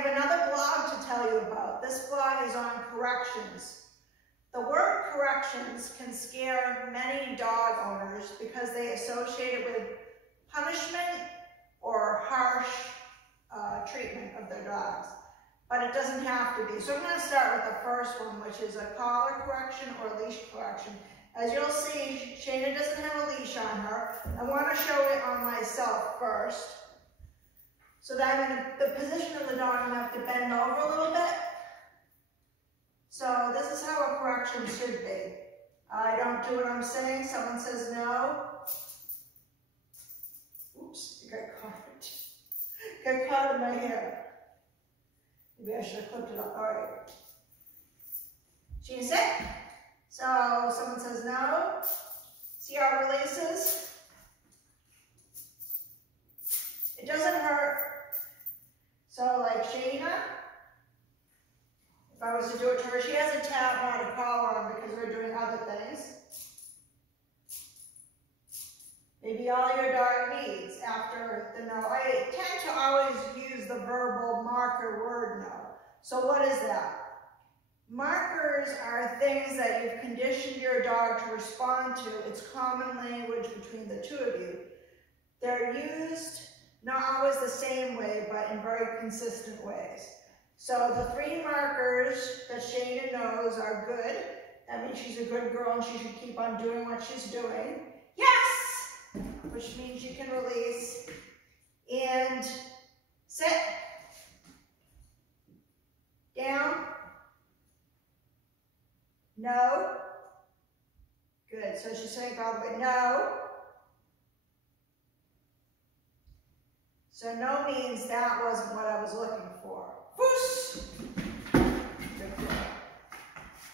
have another blog to tell you about. This blog is on corrections. The word corrections can scare many dog owners because they associate it with punishment or harsh treatment of their dogs. But it doesn't have to be. So I'm going to start with the first one, which is a collar correction or leash correction. As you'll see, Shayna doesn't have a leash on her. I want to show it on myself first. So that I'm in the position of the dog, I'm going to have to bend over a little bit. So this is how a correction should be. I don't do what I'm saying. Someone says no. Oops, I got caught. Got caught in my hair. Maybe I should have clipped it up. All right. She sit. So someone says no. See how it releases? It doesn't hurt. So like Shayna, if I was to do it to her, she has a tap, not a collar on because we're doing other things. Maybe all your dog needs after the no. I tend to always use the verbal marker word no. So what is that? Markers are things that you've conditioned your dog to respond to. It's common language between the two of you. They're used not always the same way, but in very consistent ways. So the 3 markers that Shayna knows are good. That means she's a good girl and she should keep on doing what she's doing. Yes! Which means you can release. And sit. Down. No. Good. So she's saying all the way, no. So no means that wasn't what I was looking for. Whoosh!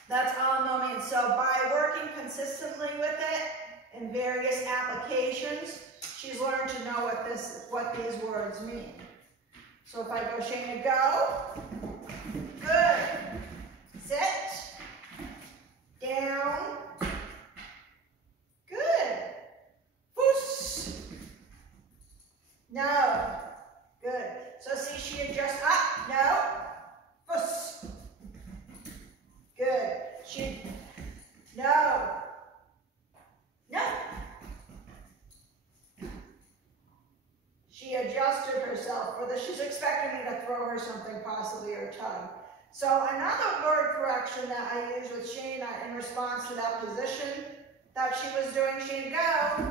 That's all no means. So by working consistently with it in various applications, she's learned to know what these words mean. So if I go, Shayna, go. Good. Sit. Down. Good. Whoosh. No. Good. So see, she adjusts up. No. Whoosh. Good. She. No. No. She adjusted herself for this. She's expecting me to throw her something possibly or tug. So another word correction that I use with Shayna in response to that position that she was doing, she'd go,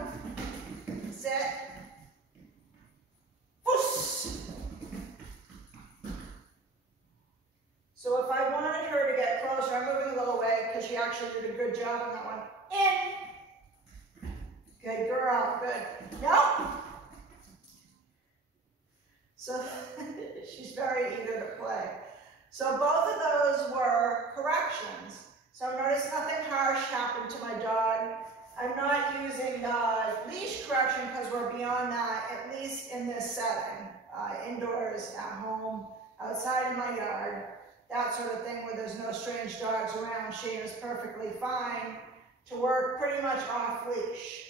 sit, whoosh. So if I wanted her to get closer, I'm moving a little away because she actually did a good job on that one. In. Good girl, good. No. So she's very eager to play. So both of those were corrections. So notice nothing harsh happened to my dog. I'm not using leash correction because we're beyond that, at least in this setting. Indoors, at home, outside in my yard, that sort of thing where there's no strange dogs around. Shayna's perfectly fine to work pretty much off leash.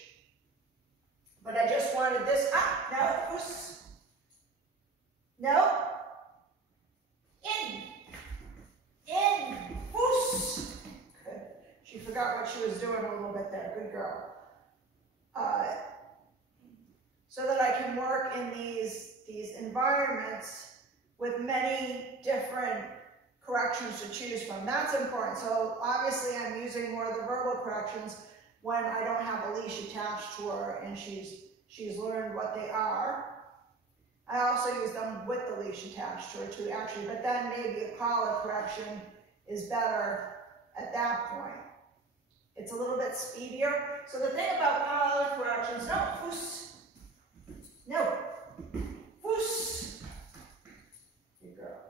But I just wanted this up. No, whoosh. No. In. In. Whoosh. Good. She forgot what she was doing a little bit there. Good girl. So that I can work in these environments with many different corrections to choose from. That's important. So obviously I'm using more of the verbal corrections when I don't have a leash attached to her and she's learned what they are. I also use them with the leash attached to her too, actually, but then maybe a collar correction is better at that point. It's a little bit speedier. So the thing about collar corrections, no, whoosh, no, whoosh, good girl.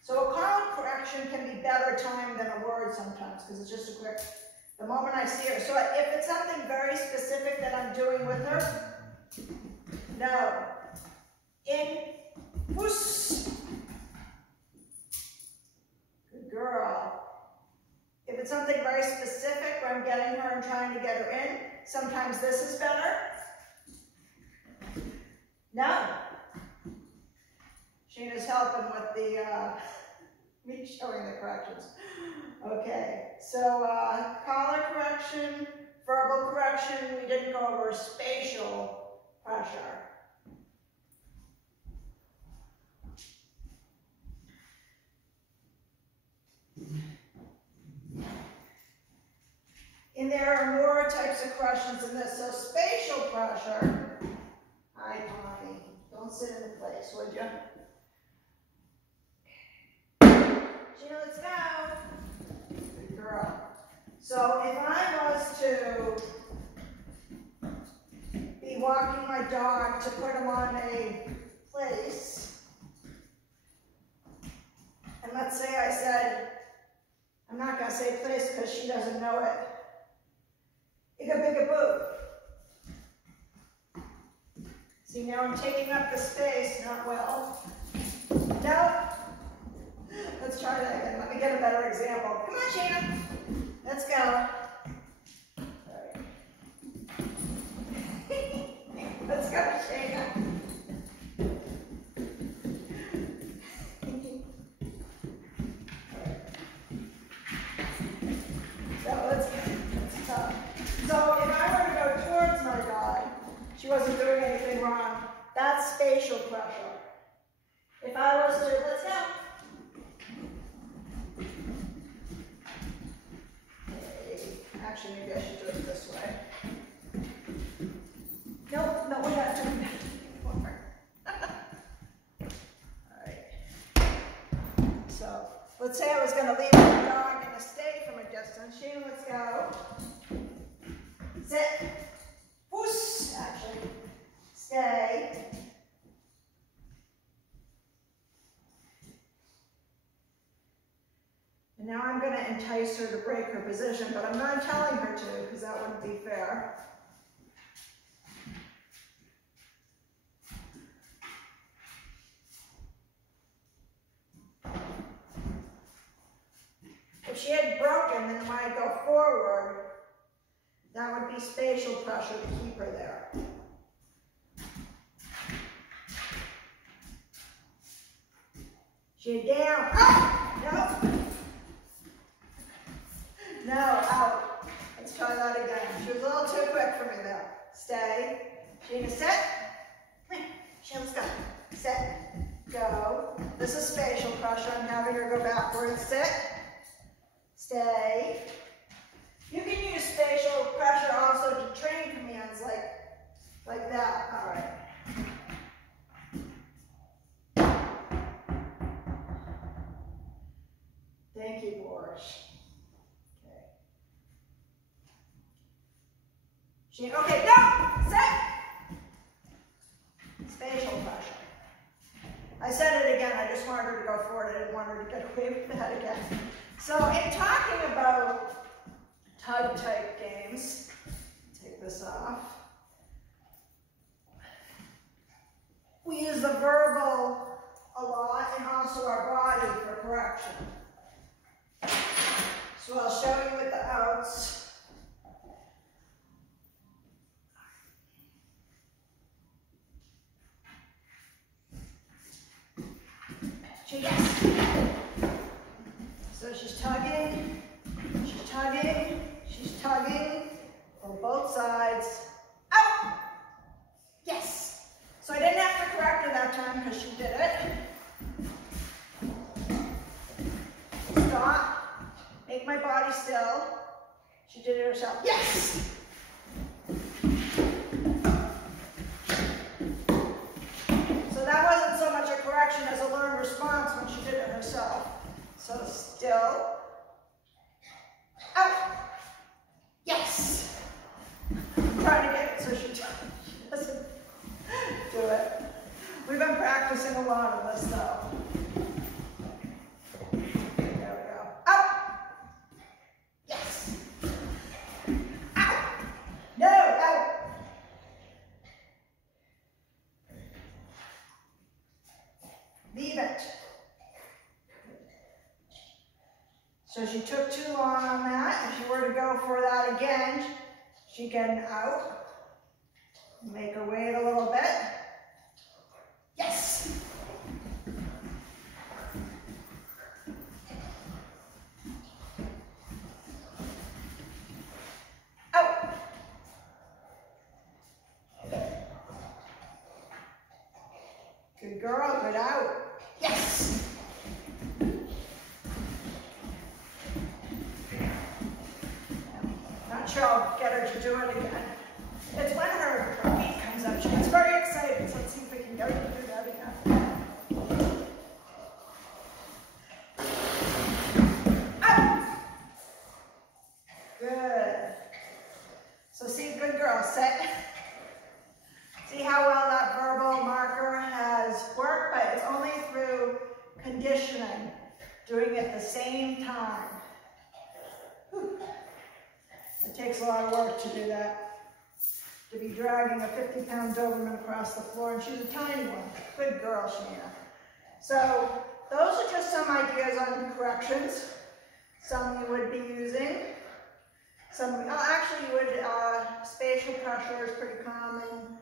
So a collar correction can be better timed than a word sometimes because it's just a quick, the moment I see her. So if it's something very specific that I'm doing with her, no, in, whoosh, good girl. If it's something very specific where I'm getting her and trying to get her in, sometimes this is better. No. Sheena's helping with the, me showing the corrections. Okay, so collar correction, verbal correction, we didn't go over spatial pressure. And there are more types of corrections in this. So spatial pressure, hi Tommy, don't sit in the place, would you? Sheila, let's go. Good girl. So if I was to be walking my dog to put him on a place, and let's say I said, I'm not going to say place because she doesn't know it. Iga bigga boo. See, now I'm taking up the space, not well. No. Let's try that again. Let me get a better example. Come on, Shayna. Let's go. All right. Let's go, Shayna. That's tough. So if I were to go towards my dog, she wasn't doing anything wrong. That's spatial pressure. If I was to, let's go. Actually, maybe I should do it this way. Nope, no, we're not doing that anymore. All right. So let's say I was going to leave the dog and stay from a distance. Sheena, let's go. Sit. Whoosh, actually. Stay. And now I'm going to entice her to break her position, but I'm not telling her to because that wouldn't be fair. If she had broken, then when I go forward, that would be spatial pressure to keep her there. She had down. Oh, no. No, out. Let's try that again. She was a little too quick for me there. Stay. Sheena, sit. Come here. Sheena, let's go. Sit. Go. This is spatial pressure. I'm having her go backwards. Sit. Stay. You can use spatial pressure also to train commands like that. All right. Thank you, Boris. Okay, no! Sit! Spatial pressure. I said it again, I just wanted her to go forward. I didn't want her to get away with that again. So in talking about tug type games, take this off. We use the verbal a lot and also our body for correction. So I'll show you with the outs. Yes. So she's tugging from both sides. Out! Yes. So I didn't have to correct her that time because she did it. Stop. Make my body still. She did it herself. Yes! That wasn't so much a correction as a learned response when she did it herself. So still. Out. Yes. I'm trying to get it so she doesn't do it. We've been practicing a lot of this though. There we go. Out. Yes. Out. No, out. Leave it. So she took too long on that. If she were to go for that again, she can out, make her wait a little bit. Yes! Out! Good girl, good out. Yes! Not sure I'll get her to do it again. It's when her feet comes up. She gets very excited, so let's see if we can get her to do that again. Out! Good. So see, good girl, set. See how well that verbal marker has worked, but it's only through conditioning, doing it at the same time. Whew. It takes a lot of work to do that, to be dragging a 50-pound Doberman across the floor, and she's a tiny one. Good girl, Sheena. So those are just some ideas on corrections. Some you would be using. Some, actually you would, spatial pressure is pretty common.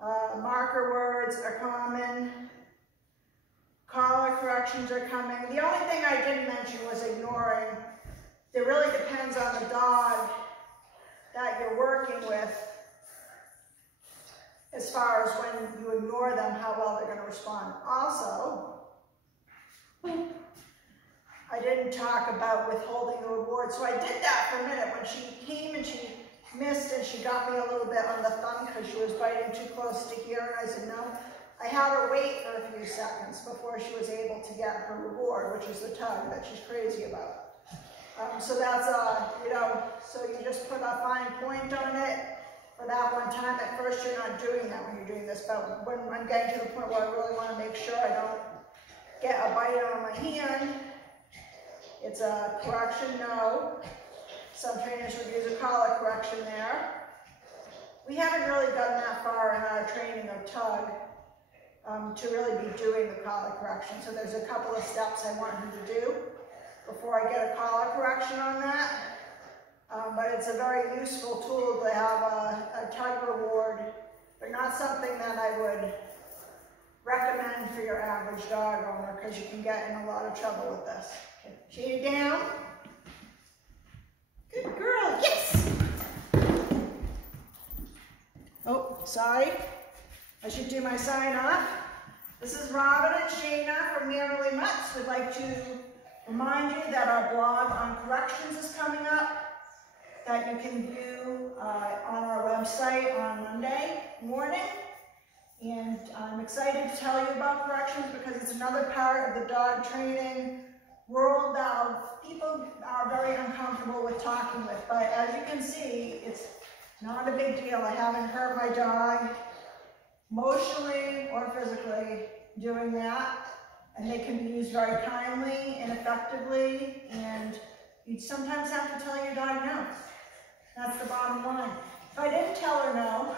Marker words are common. Collar corrections are coming. The only thing I didn't mention was ignoring. It really depends on the dog that you're working with as far as when you ignore them, how well they're going to respond. Also, I didn't talk about withholding the reward. So I did that for a minute. When she came and she missed and she got me a little bit on the thumb because she was biting too close to here, and I said no. I had her wait for a few seconds before she was able to get her reward, which is the tug that she's crazy about. So that's, you know, so you just put a fine point on it for that one time. At first you're not doing that when you're doing this, but when I'm getting to the point where I really want to make sure I don't get a bite on my hand, it's a correction, no. Some trainers would use a collar correction there. We haven't really gotten that far in our training of tug to really be doing the collar correction. So there's a couple of steps I want him to do before I get a collar correction on that. But it's a very useful tool to have a tug reward, but not something that I would recommend for your average dog owner because you can get in a lot of trouble with this. Okay. Shade it down. Good girl, yes! Oh, sorry. I should do my sign off. This is Robin and Shayna from Merrily Mutts. We'd like to remind you that our blog on corrections is coming up that you can view on our website on Monday morning. And I'm excited to tell you about corrections because it's another part of the dog training world that people are very uncomfortable with talking with. But as you can see, it's not a big deal. I haven't hurt my dog emotionally or physically doing that. And they can be used very kindly and effectively. And you sometimes have to tell your dog no. That's the bottom line. If I didn't tell her no,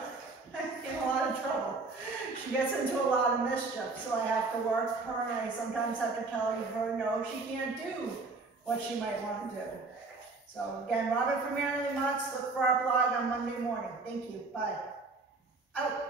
I'd get in a lot of trouble. She gets into a lot of mischief, so I have to work her, and I sometimes have to tell her no, she can't do what she might want to do. So again, Robin from Merrily Mutts, look for our blog on Monday morning. Thank you. Bye. Out.